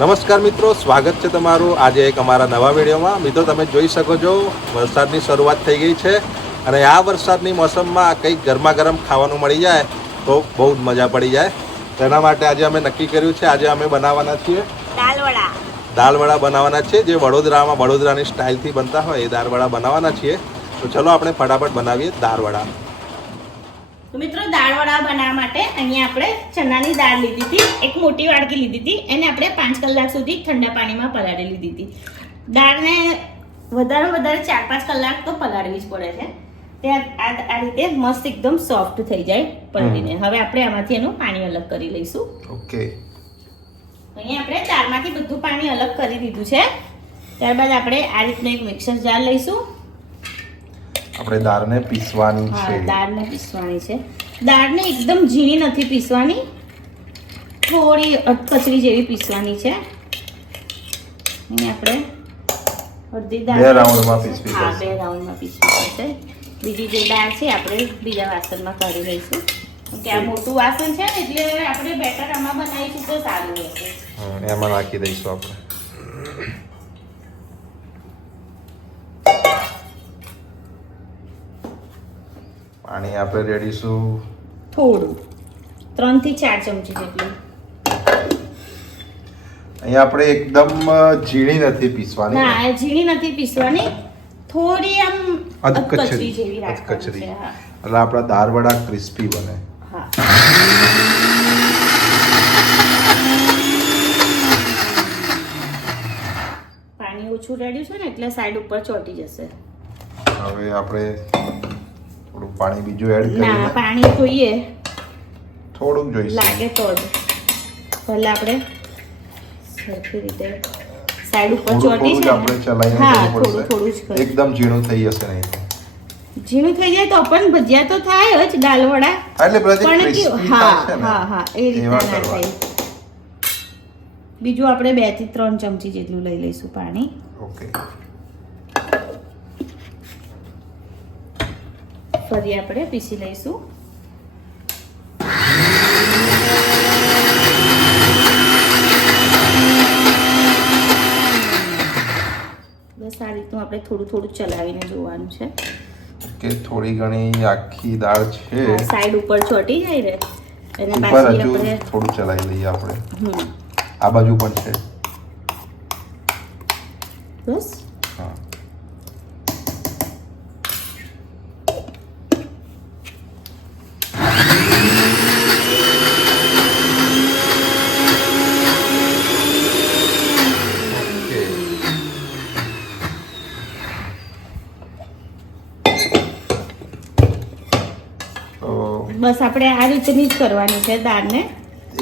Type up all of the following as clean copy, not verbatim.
નમસ્કાર મિત્રો, સ્વાગત છે તમારું આજે એક અમારા નવા વિડીયોમાં. મિત્રો તમે જોઈ શકો છો વરસાદની શરૂઆત થઈ ગઈ છે અને આ વરસાદની મોસમમાં કંઈક ગરમા ગરમ ખાવાનું મળી જાય તો બહુ જ મજા પડી જાય. તેના માટે આજે અમે નક્કી કર્યું છે, આજે અમે બનાવવાના છીએ દાળવડા બનાવવાના છે, જે વડોદરાની સ્ટાઇલથી બનતા હોય એ દાળવડા બનાવવાના છીએ. તો ચલો આપણે ફટાફટ બનાવીએ દાળવડા. તો મિત્રો દાળવડા બનાવવા માટે અહીંયા આપણે ચણાની દાળ લીધી હતી, એક મોટી વાડકી લીધી હતી. એને આપણે 5 કલાક સુધી ઠંડા પાણીમાં પલાળી લીધી હતી. દાળને વધારે 4-5 કલાક તો પલાળવી જ પડે છે. ત્યાં આ રીતે મસ્ત એકદમ સોફ્ટ થઈ જાય પલળીને. હવે આપણે આમાંથી એનું પાણી અલગ કરી લઈશું. ઓકે, અહીંયા આપણે દાળમાંથી બધું પાણી અલગ કરી દીધું છે. ત્યારબાદ આપણે આ રીતનો એક મિક્સર જાર લઈશું. આપણે દાળને પીસવાની છે. દાળને પીસવાની છે. દાળને એકદમ ઝીણી નથી પીસવાની, થોડી કચરી જેવી પીસવાની છે. અહીં આપણે અડધી દાળ 2 રાઉન્ડમાં પીસવી પડશે. 2 રાઉન્ડમાં પીસવી પડશે. બીજી જે દાળ છે આપણે બીજા વાસણમાં કાઢી લઈશું. કે આ મોટું વાસણ છે ને એટલે આપણે બેટર આમાં બનાવીશું તો સારું રહેશે. એમાં નાખી દઈશું આપણે. પાણી આપણે રેડીશું થોડું 3 થી 4 ચમચી જેટલું. અહીંયા આપણે એકદમ ઝીણી નથી પીસવાની. ના, ઝીણી નથી પીસવાની, થોડી આમ અધકચરી જેવી રાખવાની છે. હા, એટલે આપણા દાળવડા ક્રિસ્પી બને. હા. પાણી ઓછું રેડ્યું છે ને એટલે સાઈડ ઉપર ચોંટી જશે. હવે આપણે થોડું પાણી બીજું એડ ના, કરીએ. પાણી જોઈએ, થોડુંક જોઈશે. લાગે તો જ. પહેલા આપણે સરખી રીતે સાઈડ ઉપર ચોંટી છે આપણે ચલાવીને હા, કરવું થોડું પડશે. જ કરીએ. એકદમ ઝીણું થઈ જશે નહીં તો. ઝીણું થઈ જાય તો પણ ભજીયા તો થાય જ દાળવડા. એટલે બધા જે પણ crispy હા થાય છે ને, હા હા એ એવા રીતના ના કરવા. થાય. બીજું આપણે 2 થી 3 ચમચી જેટલું લઈ લઈશું પાણી. ઓકે, ફરી આપણે પીસી લઈશું. બસ આ રીતનું આપણે થોડું ચલાવીને જોવાનું છે. ઓકે. થોડી ઘણી આખી દાળ છે, સાઈડ ઉપર ચોટી જાય ને એને ઉપર પાછી હજુ આપણે થોડું ચલાવી લઈએ આપણે. હમ આ બાજુ પણ છે. બસ હા, ઓકે. તો બસ આપણે આ રીતની જ કરવાની છે દાળને.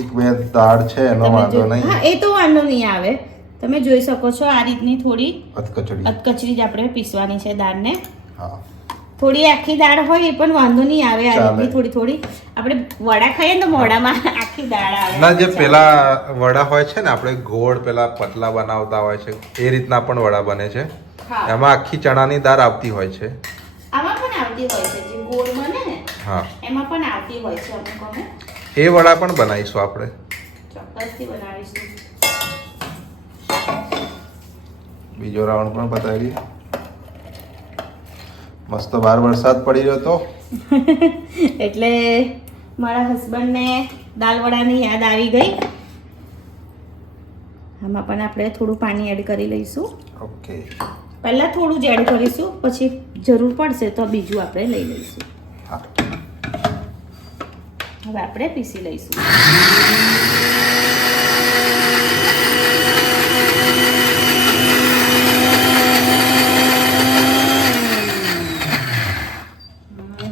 એક બે દાળ છે એનો તમે વાંધો હા, નહીં. એ તો વાંધો નહીં આવે. તમે જોઈ શકો છો આ રીતની થોડી અધકચડી. અધકચરી જ આપણે પીસવાની છે દાળને. હા, થોડી આખી દાળ હોય એ પણ વાંધો નહીં આવે. આ ચાલે. રીતની થોડી આપણે વડા ખાઈએ ને તો મોઢામાં આખી દાળ આવે. ના, જે પેલા વડા હોય છે ને, આપણે ગોળ પેલા પતલા બનાવતા હોય છે એ રીતના પણ વડા બને છે. હા. એમાં આખી ચણાની દાળ આવતી હોય છે. આમાં પણ આવતી હોય છે, જે ગોળ બને ને હા, એમાં પણ આવતી હોય છે. અમુક અમે એ વડા પણ બનાવીશું આપણે. ચોક્કસથી બનાવીશું. બીજો રાઉન્ડ પણ બતાવી દઈએ. મસ્ત બહાર વરસાદ પડી રહ્યો હતો એટલે મારા હસબન્ડને દાળવડાની યાદ આવી ગઈ. આમાં પણ આપણે થોડું પાણી એડ કરી લઈશું. ઓકે. પહેલા થોડું જ એડ કરીશું, પછી જરૂર પડશે તો બીજું આપણે લઈ લઈશું. હા, હવે આપણે પીસી લઈશું.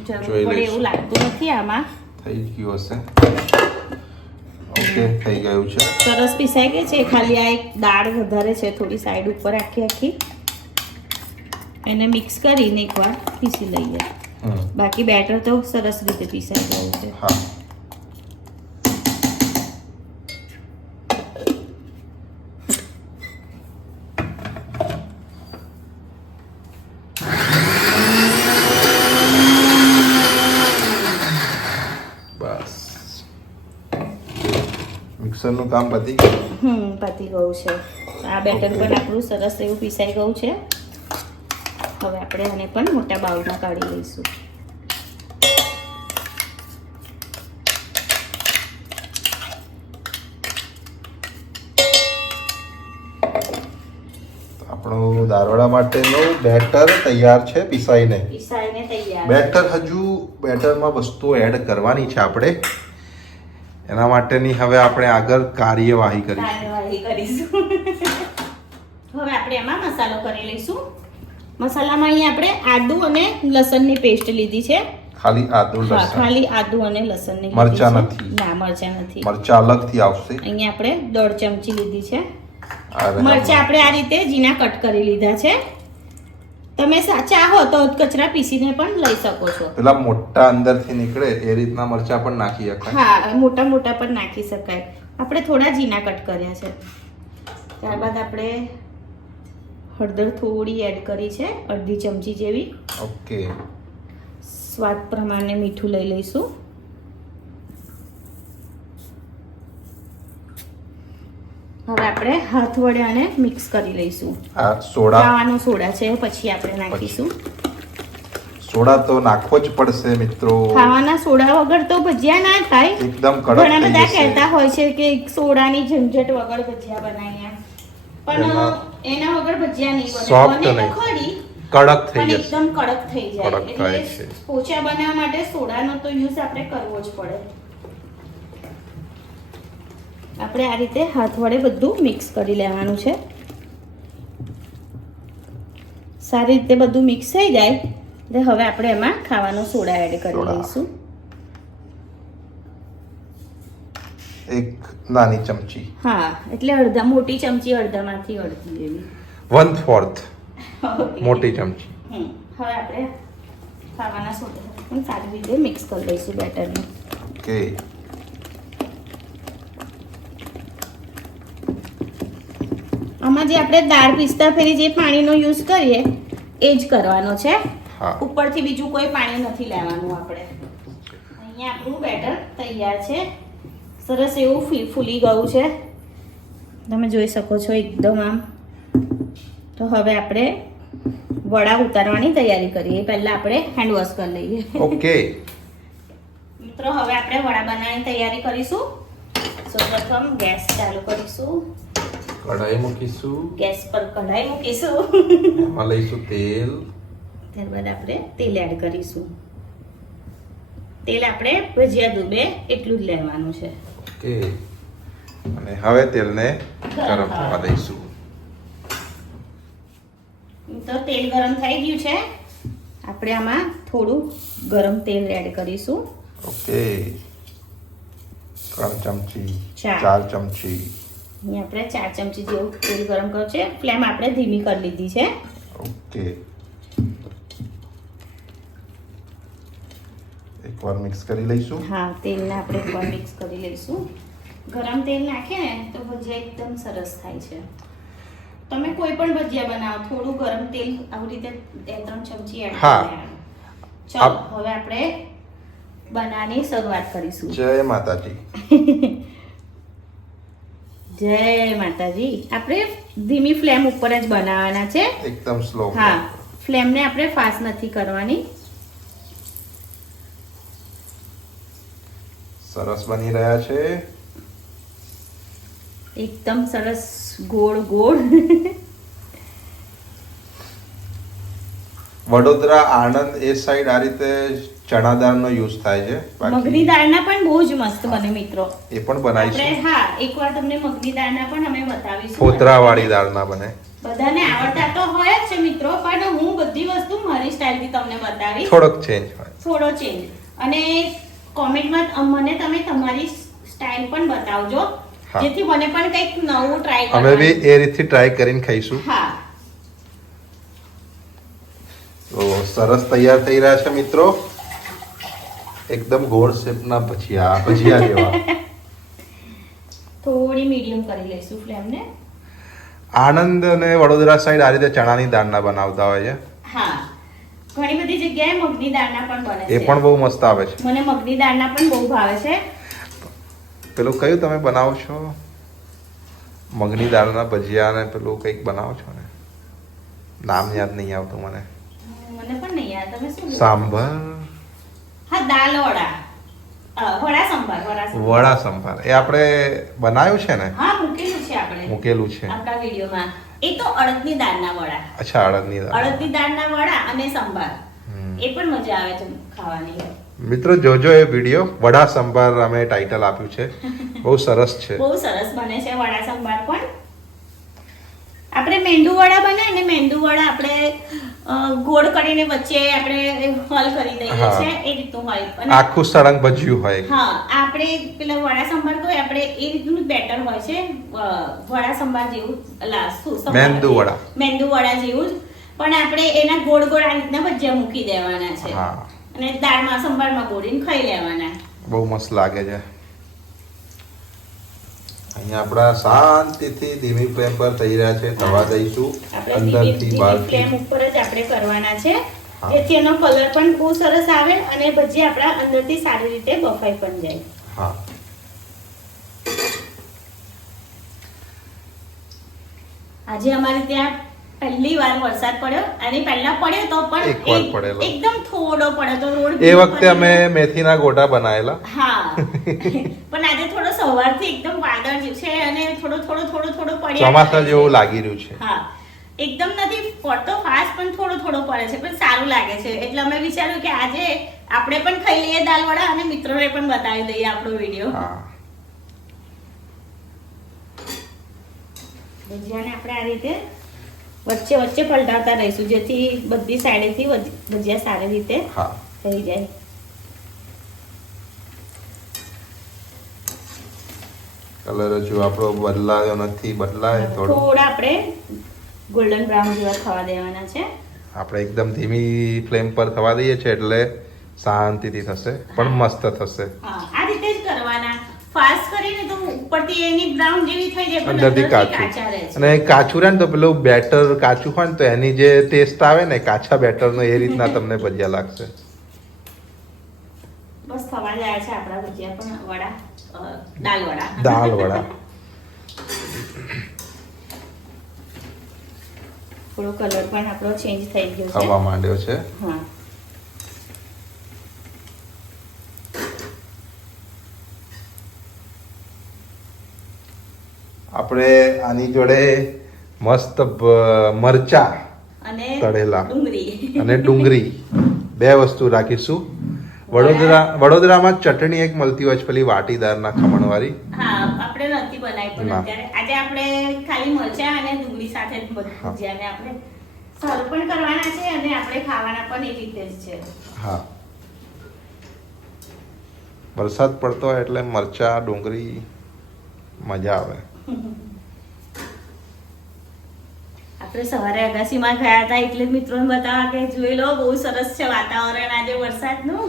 જરૂર જોઈ પડે લઈશું. એવું લાગતું નથી આમાં. થઈ ગયું હશે. ઓકે, થઈ ગયું છે. સરસ પીસાઈ ગઈ છે. ખાલી આ એક દાળ વધારે છે, થોડી સાઈડ ઉપર આખી એને મિક્સ કરીને એકવાર પીસી લઈએ. બાકી બેટર તો સરસ રીતે પીસાઈ ગયું છે. હા, મિક્સરનું કામ પતી ગયું. પતી ગયું છે. આ બેટર પણ આપણું સરસ એવું પીસાઈ ગયું છે. હવે આપણે આને પણ મોટા બાઉલમાં કાઢી લઈશું. આપણું દાળવડા માટેનું બેટર તૈયાર છે પીસાઈને તૈયાર. બેટરમાં વસ્તુઓ એડ કરવાની છે આપણે. એના માટેની હવે આપણે આગળ કાર્યવાહી કરીશું. હવે આપણે એમાં મસાલો કરી લઈશું. મસાલામાં અહીં આપણે આદુ અને લસણની પેસ્ટ લીધી છે. ખાલી આદુ લસણ, ખાલી આદુ અને લસણની મરચાં નથી. ના, મરચાં નથી. મરચાં અલગથી આવશે. અહીંયા આપણે 1.5 ચમચી લીધી છે. અરે મરચાં આપણે આ રીતે ઝીણા કટ કરી લીધા છે. તમે ચાહો તો કચરા પીસીને પણ લઈ શકો છો. પેલા મોટા અંદરથી નીકળે એ રીતના મરચાં પણ નાખી શકાય. હા, મોટા મોટા પણ નાખી શકાય. આપણે થોડા ઝીણા કટ કર્યા છે. ત્યારબાદ આપણે હળદર થોડી એડ કરી છે, 1/2 ચમચી જેવી. ઓકે. સ્વાદ પ્રમાણે મીઠું લઈ લઈશું. હવે આપણે હાથ વડે આને મિક્સ કરી લઈશું. આ સોડા, ખાવાનો સોડા છે, પછી આપણે નાખીશું. સોડા તો નાખવો જ પડશે મિત્રો. ખાવાના સોડા વગર તો ભજીયા ના થાય. એકદમ કડક ઘણા થઈ બધા જશે. કહેતા હોય છે કે સોડાની ઝંઝટ વગર ભજીયા બનાવીએ, પણ એના વગર ભજીયા નહીં બને. Soft બને તો નહીં. ખરી, કડક થઈ પણ જશે. એકદમ કડક થઈ જાય. કડક થાય છે. એટલે પોચા બનાવવા માટે સોડાનો તો યુઝ આપણે કરવો જ પડે. આપણે આ રીતે હાથ વડે બધું મિક્સ કરી લેવાનું છે. સારી રીતે બધું મિક્સ થઈ જાય એટલે હવે આપણે એમાં ખાવાનો સોડા એડ કરી લઈશું. એક નાની ચમચી. હા, એટલે મોટી ચમચી અડધામાંથી અડધી એવી. 1/4 મોટી ચમચી. હવે આપણે ખાવાના સોડા પણ સારી રીતે મિક્સ કરી લઈશું બેટરને. ઓકે. આમાં જે આપણે દાળ પીસતા ફેરી જે પાણીનો યુઝ કરીએ એ જ કરવાનો છે. હા. ઉપરથી બીજું કોઈ પાણી નથી લેવાનું આપણે. અહીંયા આપણું બેટર તૈયાર છે. સરસ એવું ફૂલી ગયું છે, તમે જોઈ શકો છો એકદમ આમ. તો હવે આપણે વડા ઉતારવાની તૈયારી કરીએ. પહેલા આપણે હેન્ડ વોશ કરી લઈએ. ઓકે મિત્રો, હવે આપણે વડા બનાવવાની તૈયારી કરીશું. સૌપ્રથમ ગેસ ચાલુ કરીશું. કઢાઈ મૂકીશું. ગેસ પર કઢાઈ મૂકીશું. એમાં લઈશું તેલ. ત્યારબાદ આપણે તેલ એડ કરીશું. તેલ આપણે ભજીયા ડૂબે એટલું જ લેવાનું છે. ઓકે. અને હવે તેલને ગરમ થવા દઈશું. તો તેલ ગરમ થઈ ગયું છે. આપણે આમાં થોડું ગરમ તેલ એડ કરીશું. ઓકે. 3 ચમચી, ચાર. 4 ચમચી. અહીંયા આપણે 4 ચમચી જેવું તેલ ગરમ કર્યું છે. ફ્લેમ આપણે ધીમી કરી લીધી છે. ઓકે. એકવાર મિક્સ કરી લઈશું. હા, તેલને આપણે એકવાર મિક્સ કરી લઈશું. ગરમ તેલ નાખીએ ને તો ભજીયા એકદમ સરસ થાય છે. તમે કોઈ પણ ભજીયા બનાવો, થોડું ગરમ તેલ આવી રીતે 2-3 ચમચી એડ હા. કરી લેવાનું. ચાલો, હવે આપણે બનાવવાની શરૂઆત કરીશું. જય માતાજી. જય માતાજી. આપણે ધીમી ફ્લેમ ઉપર જ બનાવવાના છે. એકદમ સ્લો. હા, ફ્લેમને આપણે ફાસ્ટ નથી કરવાની. સરસ બની રહ્યા છે. એકદમ સરસ ગોળ ગોળ. વડોદરા, આણંદ એ સાઈડ આ રીતે ચણા દાળનો યુઝ થાય છે. મગની દાળના પણ બહુ જ મસ્ત બને મિત્રો. એ પણ બનાવીશું. આપણે હા, એકવાર તમને મગની દાળના પણ અમે બતાવીશું. ફોતરાવાળી દાળના બને. બધાને આવડતા તો હોય જ છે મિત્રો, પણ હું બધી વસ્તુ મારી સ્ટાઇલથી તમને બતાવીશ. થોડોક ચેન્જ હોય. થોડો ચેન્જ. અને કોમેન્ટમાં મને તમે તમારી સ્ટાઇલ પણ બતાવજો, હા. જેથી મને પણ કંઈક નવું ટ્રાય અમે બી એ રીતથી ટ્રાય કરીને ખાઈશું. હા. તો સરસ તૈયાર થઈ રહ્યા છે મિત્રો. એકદમ ગોળ શેપના ભજીયા જેવા. થોડી મીડિયમ કરી લઈશું ફ્લેમને. આણંદ અને વડોદરા સાઈડ આ રીતે ચણાની દાળના બનાવતા હોય છે. હા, ઘણી બધી જગ્યાએ મગની દાળના પણ બને છે. એ પણ બહુ મસ્ત આવે છે. મને મગની દાળના પણ બહુ ભાવે છે. પેલું કયું તમે બનાવો છો? મગની દાળના ભજીયા ને પેલું કંઈક બનાવો છો ને, નામ યાદ નહીં આવતું મને. મને પણ નહીં યાદ. તમે શું બોલો? સાંભાર. હા, દાલ વડા. વડા સંભાર. વડા સંભાર એ આપણે બનાવ્યું છે ને? હા, મૂકેલું છે આપણે. મૂકેલું છે આપણા વિડીયોમાં. એ તો અડદની દાળના વડા. અચ્છા, અડદની દાળ. અડદની દાળના વડા અને સંભાર. એ પણ મજા આવે છે ખાવાની. મિત્રો જોજો એ વિડીયો. વડા સંભાર અમે ટાઇટલ આપ્યું છે. બહુ સરસ છે. બહુ સરસ બને છે વડા સંભાર પણ. આપણે મેંદુ વડા બનાય ને, મેંદુ વડા આપણે ગોળ કરીને વચ્ચે આપણે હોલ કરી દઈએ છે, એ રીતનું હોય. અને આખું સળંગ ભજ્યું હોય. હા, આપણે પેલા વડા સંભાર તો આપણે એ રીતનું બેટર હોય છે, વડા સંભાર જેવું. મેંદુ વડા. મેંદુ વડા જેવું જ, પણ આપણે એના ગોળ ગોળ આ રીતના ભજીયા મૂકી દેવાના છે અને દાળમાં સંભારમાં બોળીને ખાઈ લેવાના. બહુ મસ્ત લાગે છે. અહીંયા આપણા શાંતિથી ધીમી ફ્લેમ પર થઈ રહ્યા છે. તવા દઈશું અંદરથી બહારથી. ફ્લેમ ઉપર જ આપણે કરવાના છે, જેથી એનો કલર પણ બહુ સરસ આવે અને ભજીયા આપણા અંદરથી સારી રીતે બફાઈ પણ જાય. હા, આજે અમારે ત્યાં પહેલી વાર વરસાદ પડ્યો અને પહેલા પડ્યો તો પણ એકદમ થોડો પડ્યો તો રોડ. એ વખતે અમે મેથીના ગોટા બનાવેલા. હા, પણ આજે થોડો સવારથી એકદમ વાદળ છે અને થોડો પડ્યો. ચોમાસા જેવું લાગી રહ્યું છે. હા, એકદમ નથી પડતો ફાસ્ટ, પણ થોડો પડે છે, પણ સારું લાગે છે. એટલે અમે વિચાર્યું કે આજે આપણે પણ ખાઈ લઈએ દાલ વડા અને મિત્રોને પણ બતાવી દઈએ આપણો વિડીયો. ભજીયાને આપણે આ રીતે વચ્ચે પલટાવતા રહીશું, જેથી બધી સાઈડેથી ભજીયા સારી રીતે થઈ જાય. કલર જો આપણો બદલાયો નથી, બદલાય થોડા આપણે ગોલ્ડન બ્રાઉન જેવા થવા દેવાના છે. આપણે એકદમ ધીમી ફ્લેમ પર થવા દઈએ છે એટલે શાંતિથી થશે, પણ મસ્ત થશે. હા, આ રીતે જ કરવાના. ફાસ્ટ કરીને તો ઉપરથી એની બ્રાઉન જેવી થઈ જાય, પણ અંદરથી કાચું. અને કાચું રહે ને તો પેલું બેટર કાચું હોય ને તો એની જે ટેસ્ટ આવે ને કાચા બેટરનો, એ રીતના તમને ભજીયા લાગશે. બસ થવા જાય છે આપણા ભજીયા પણ વડા, દાલ વડા. થોડો કલર પણ આપણો ચેન્જ થઈ ગયો છે, થવા માંડ્યો છે. હા, આપણે આની જોડે મસ્ત મરચા અને તળેલા ડુંગળી અને ડુંગળી બે વસ્તુ રાખીશું. વડોદરામાં ચટણી એક મળતી હોય છે, પેલી વાટીદારના ખમણવાળી. હા, આપણે નથી બનાવી પણ અત્યારે. આજે આપણે ખાલી મરચા અને ડુંગળી સાથે જ ભજીયાને આપણે સર્વ પણ કરવાના છે અને આપણે ખાવાના પણ એ રીતે જ છે. હા, વરસાદ પડતો હોય એટલે મરચા ડુંગળી મજા આવે. આપણે સવારે અગાસીમાં ગયા હતા એટલે મિત્રોને બતાવવા કે જોઈ લો બહુ સરસ છે વાતાવરણ આજે વરસાદનું.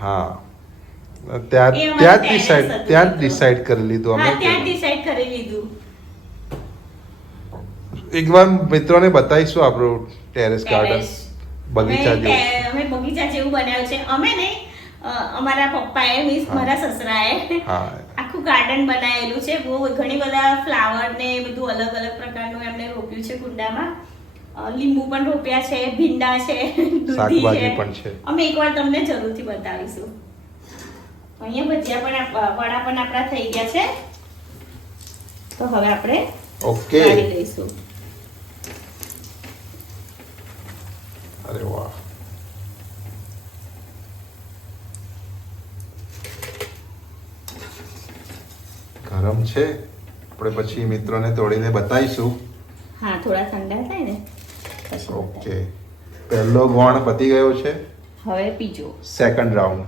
હા, ત્યાં જ ડિસાઈડ કરી લીધું અમે. ત્યાં ડિસાઈડ કરી લીધું. એકવાર મિત્રોને બતાવીશું આપણું ટેરેસ ગાર્ડન, બગીચા જેવું. અમે બગીચા જેવું બનાવ્યું છે. અમે નહીં, અમારા પપ્પાએ, મીન્સ મારા સસરાએ આખું ગાર્ડન બનાવેલું છે. બહુ ઘણી બધા ફ્લાવર ને બધું અલગ અલગ પ્રકારનું એમને રોપ્યું છે કુંડામાં. લીંબુ પણ રોપ્યા છે, ભીંડા છે, શાકભાજી પણ છે. અમે એકવાર તમને જરૂરથી બતાવીશું. અહીંયા ભજીયા પણ વડા પણ આપણા થઈ ગયા છે, તો હવે આપણે કાઢી લઈશું. અરે વાહ, ગરમ છે. આપણે પછી મિત્રોને તોડીને બતાવીશું. હા, થોડા ઠંડા થાય ને પછી. ઓકે, પહેલો ગોણ પતી ગયો છે. હવે બીજો, સેકન્ડ રાઉન્ડ.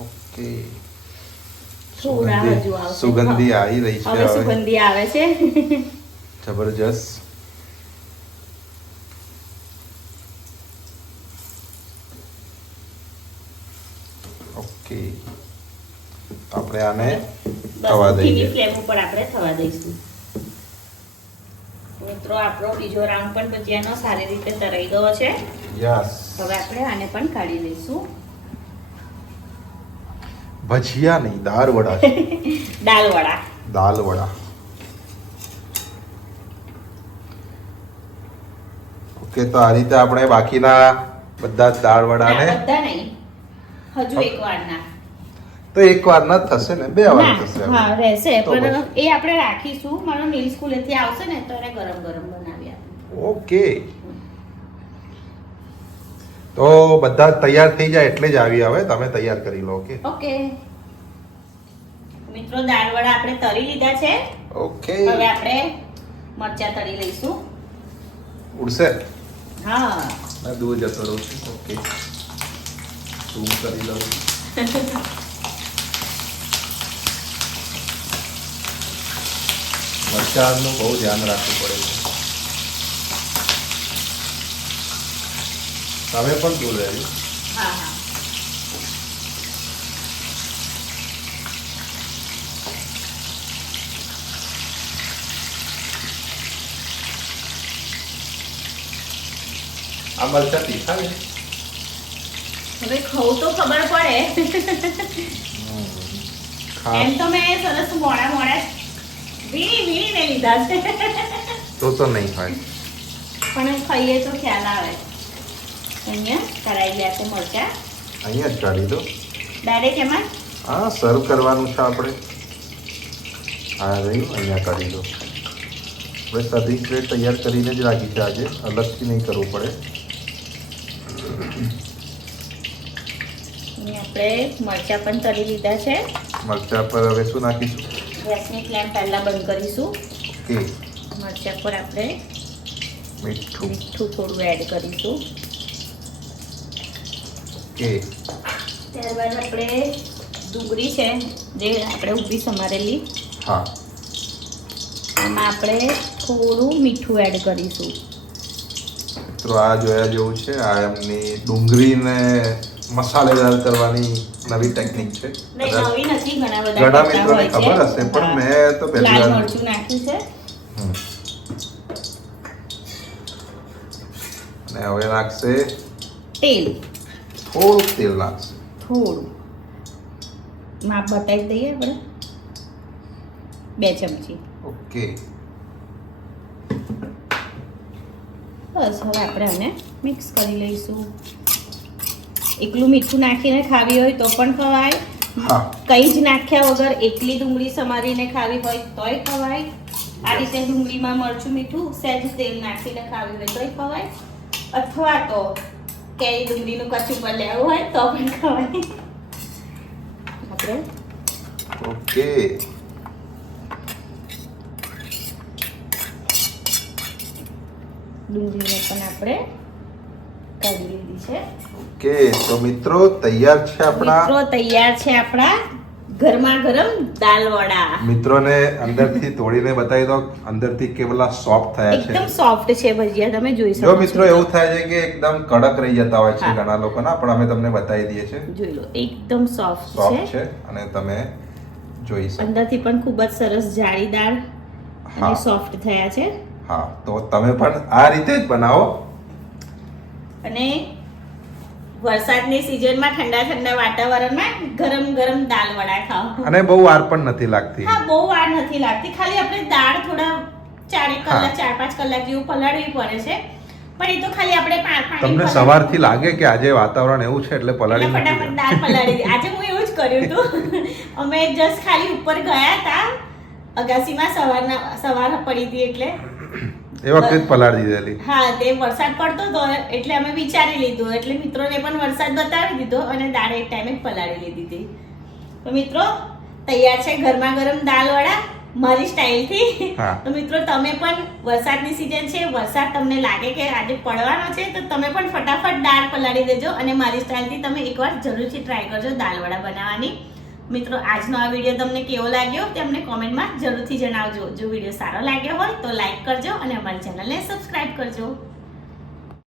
ઓકે, સુગંધી આવી રહી છે. હવે સુગંધી આવે છે જબરજસ્ત. ઓકે, આપણે આને થવા ધીમી દઈએ. ફ્લેમ ઉપર આપણે થવા દઈશું. મિત્રો આપણો બીજો રાઉન્ડ પણ ભજીયાનો સારી રીતે તરાઈ ગયો છે. યસ, હવે આપણે આને પણ કાઢી લઈશું. ભજીયા નહીં, દાળ વડા છે. દાલ વડા. દાલ વડા. ઓકે, તો આ રીતે આપણે બાકીના બધા જ દાળ વડાને ના, બધા નહીં, હજુ એક વાર ના. તો એક વાર ના થશે ને, બે વાર ના, થશે. હા રહેશે, તો પણ પછી. એ આપણે રાખીશું. મારો નીલ સ્કૂલેથી આવશે ને તો એને ગરમ ગરમ બનાવી આપીશું. ઓકે, તો બધા તૈયાર થઈ જાય એટલે જ આવી આવે, તમે તૈયાર કરી લો. ઓકે ઓકે મિત્રો, દાળ વડા આપણે તળી લીધા છે. ઓકે, હવે આપણે મરચા તળી લઈશું. ઉડશે હા. ના, દૂર જતો રહું છું. ઓકે, ઝૂમ કરી લઉં. મરચાંનું બહુ ધ્યાન રાખવું પડે છે. તમે પણ દૂર રહેજો. હા હા. આ મરચાં તીખા ને? હવે ખાવું તો ખબર પડે. એમ તો મેં સરસ મોડા મોડા વીણીને લીધા છે. તો નહીં થાય. પણ ખાઈએ તો ખ્યાલ આવે. અહીંયા કરાઈ ગયા છે મરચા. અહીંયા જ કાઢી દો. ડાયરેક્ટ એમાં હા, સર્વ કરવાનું છે આપણે. હા, રહ્યું, અહીંયા કાઢી દો. આપણે સર્વિંગ પ્લેટ તૈયાર કરીને જ રાખી છે આજે, અલગથી નહીં કરવું પડે. અહીંયા આપણે મરચા પણ તળી લીધા છે. મરચાં પર હવે શું નાખીશું? ગેસની ફ્લેમ પહેલા બંધ કરીશું. ઓકે, મરચા પર આપણે મીઠું. મીઠું થોડું એડ કરીશું. ઓકે, ત્યારબાદ આપણે ડુંગળી છે જે આપણે ઊભી સમારેલી, હા, એમાં આપણે થોડું મીઠું એડ કરીશું. મિત્રો આ જોયા જેવું છે. આ એમની ડુંગળીને મસાલેદાર કરવાની નવી ટેકનિક છે. નહીં, નવી નથી, ઘણા બધા ઘણા કરતા મિત્રોને હોય છે. ખબર હશે, પણ હા. મેં તો પહેલી લાલ વાર. મરચું નાખ્યું છે. હમ. અને હવે નાખશે, તેલ થોડુંક તેલ નાખશે. થોડું માપ બતાવી દઈએ આપણે. 2 ચમચી. ઓકે, બસ હવે આપણે આને મિક્સ કરી લઈશું. એકલું મીઠું નાખીને ખાવી હોય તો પણ ખવાય, હા, કંઈ જ નાખ્યા વગર એકલી ડુંગળી સમારીને ખાવી હોય તોય ખવાય. આ રીતે ડુંગળીમાં મરચું મીઠું સહેજ તેલ નાખીને ખાવી હોય તોય ખવાય, અથવા તો કેરી ડુંગળીનું કચુંબર લેવું હોય તો પણ ખવાય. આપણે ઓકે, ડુંગળીને પણ આપણે કાઢી લીધી છે. ઓકે, તો મિત્રો તૈયાર છે આપણા. મિત્રો તૈયાર છે આપણા ગરમા ગરમ દાલ વડા. મિત્રોને અંદરથી તોડીને બતાવી દો અંદરથી કેવલા સોફ્ટ થયા છે. એકદમ સોફ્ટ છે ભજીયા, તમે જોઈ શકો જો છો. મિત્રો એવું થાય છે કે એકદમ કડક રહી જતા હોય છે હા. ઘણા લોકોના, પણ અમે તમને બતાવી દઈએ છીએ જોઈ લો, એકદમ સોફ્ટ સોફ્ટ છે. છે અને તમે જોઈ શકો. અંદરથી પણ ખૂબ જ સરસ જાળીદાર હા. અને સોફ્ટ થયા છે. હા, તો તમે પણ આ રીતે જ બનાવો. અને વરસાદની સિઝનમાં ઠંડા ઠંડા વાતાવરણમાં ગરમ ગરમ દાલ વડા ખાઓ. અને બહુ વાર પણ નથી લાગતી. હા, બહુ વાર નથી લાગતી. ખાલી આપણે દાળ થોડા 4 હા. કલાક 4-5 કલાક જેવું પલાળવી પડે છે. પણ એ તો ખાલી આપણે પાણી તમને પલાળી- સવારથી લાગે કે આજે વાતાવરણ એવું છે એટલે એટલે પલાળી ફટાફટ મૂકી દાળ પલાળી દીધી. આજે હું એવું જ કર્યું હતું. અમે જસ્ટ ખાલી ઉપર ગયા હતા અગાસીમાં, સવાર પડી હતી એટલે. એ વખતે જ પલાળી દીધેલી. હા, તે વરસાદ પડતો હતો એટલે અમે વિચારી લીધું, એટલે મિત્રોને પણ વરસાદ બતાવી દીધો અને દાળ એક ટાઈમે જ પલાળી લીધી હતી. તો મિત્રો તૈયાર છે ગરમા ગરમ દાલ વડા મારી સ્ટાઇલથી. હા. તો મિત્રો તમે પણ, વરસાદની સિઝન છે, વરસાદ તમને લાગે કે આજે પડવાનો છે તો તમે પણ ફટાફટ દાળ પલાળી દેજો અને મારી સ્ટાઇલથી તમે એકવાર જરૂરથી ટ્રાય કરજો દાલ વડા બનાવવાની. મિત્રો આજનો આ વિડીયો તમને કેવો લાગ્યો તે અમને કોમેન્ટમાં જરૂરથી જણાવજો. જો વિડીયો સારો લાગ્યો હોય તો લાઈક કરજો અને અમારી ચેનલને સબસ્ક્રાઇબ કરજો.